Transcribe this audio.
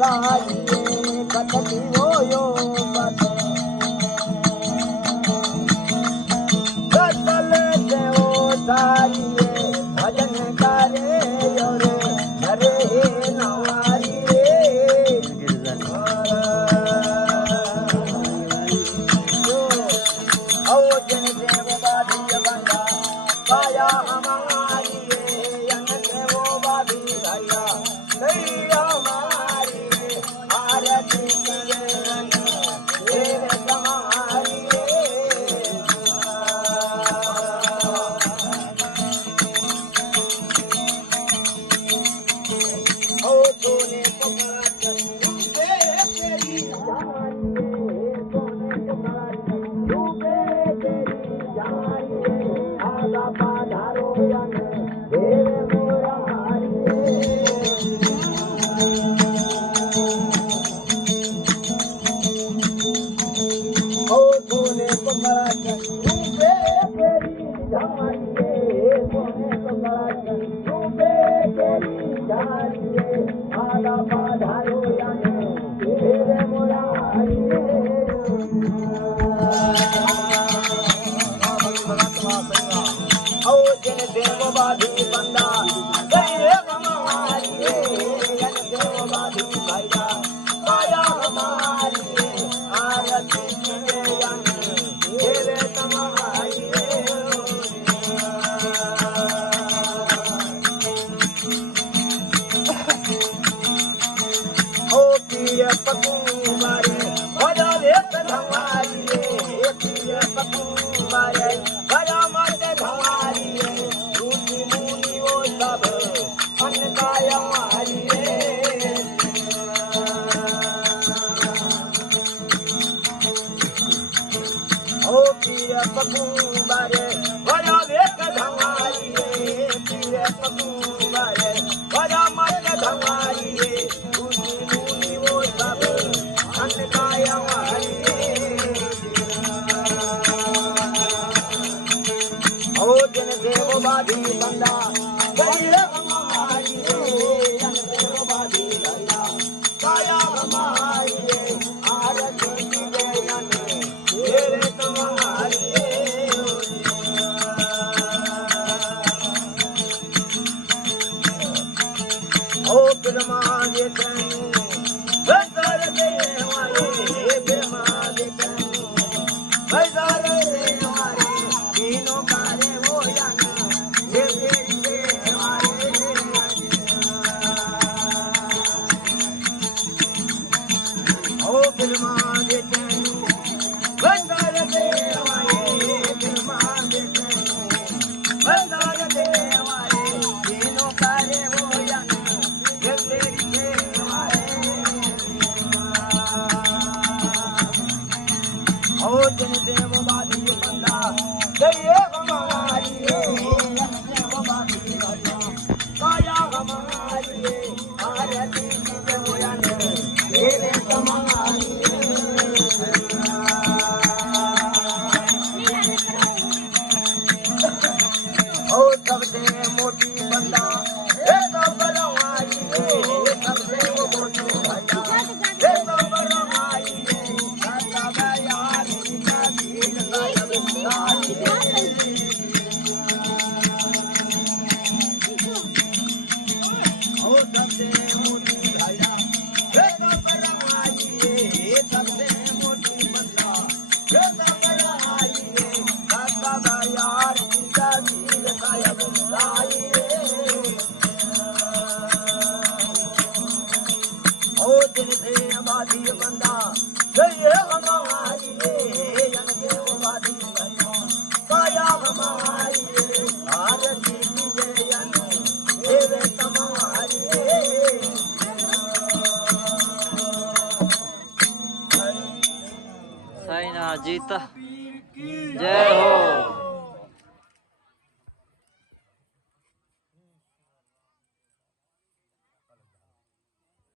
गाइए कथकी होयो बत कतल देवो सारिए भजन करे योरे हरे नवारी ओ जन देव बाधिय बंदा पाया हमारी यन देवो बाधी भैया दैया हमारी आरती करे देव तुम्हारी ओ तूने पुकार डूबे तेरी जानिए तूने पुकार डूबे तेरी जानिए आगा पाधारो यन देव मोरा हारिए ओ तूने पुकार डूबे तेरी जानिए तूने पुकार डूबे तेरी जानिए आगा पाधारो यन देव मोरा हारिए ओ जन देव बाधी बंदा गए हमारी जन देव बाधी भैया पाया हमारी आरती करे यन देव तुम्हारी ओ पीर पकुमारे बड़ा वेत धमारी पीर पकुमारे बड़ा मत धमारी रूटी मुनि वो सब अन्न काय हमारी ओ पीर पकुमारे बड़ा वेत धमारी पीर पकुमारे बड़ा मत धमारी रूटी मुनि वो सब अन्न काय हमारी ओ जन देव बाधी बंदा गए हमारी जन देव बाधी बंदा काया हमारी आरती करे यन देव तुम्हारी ओ ब्रह्मा के तनु बदर दे हमारे ब्रह्मा के तनु बदर दे हमारे तीनों कारे वो यन देव दे हमारे ओ ब्रह्मा के तनु बदर दे हमारे ब्रह्मा के तनु बदर दे हमारे तीनों कारे वो यन देव दे हमारे ओ जन देव बाधी बंदा गए हमारी जन देव बाधी बंदा काया हमारी आरती करे यन देव तुम्हारी ओ सबसे मोटी बंदा हे तो बलवाई सबसे मोटी बंदा हे तो बलवाई दादा बयार सीता दीन गायब ओ सबसे मोटी भैया हे तो बलवाई सबसे मोटी बंदा हे तो बलवाई दादा बयार सीता दीन गायब ओ जन देव बाधी बंदा गए हमारी जन देव बाधी बंदा काया हमारी आरती करे यन देव तुम्हारी साईनाथ जीता जय हो।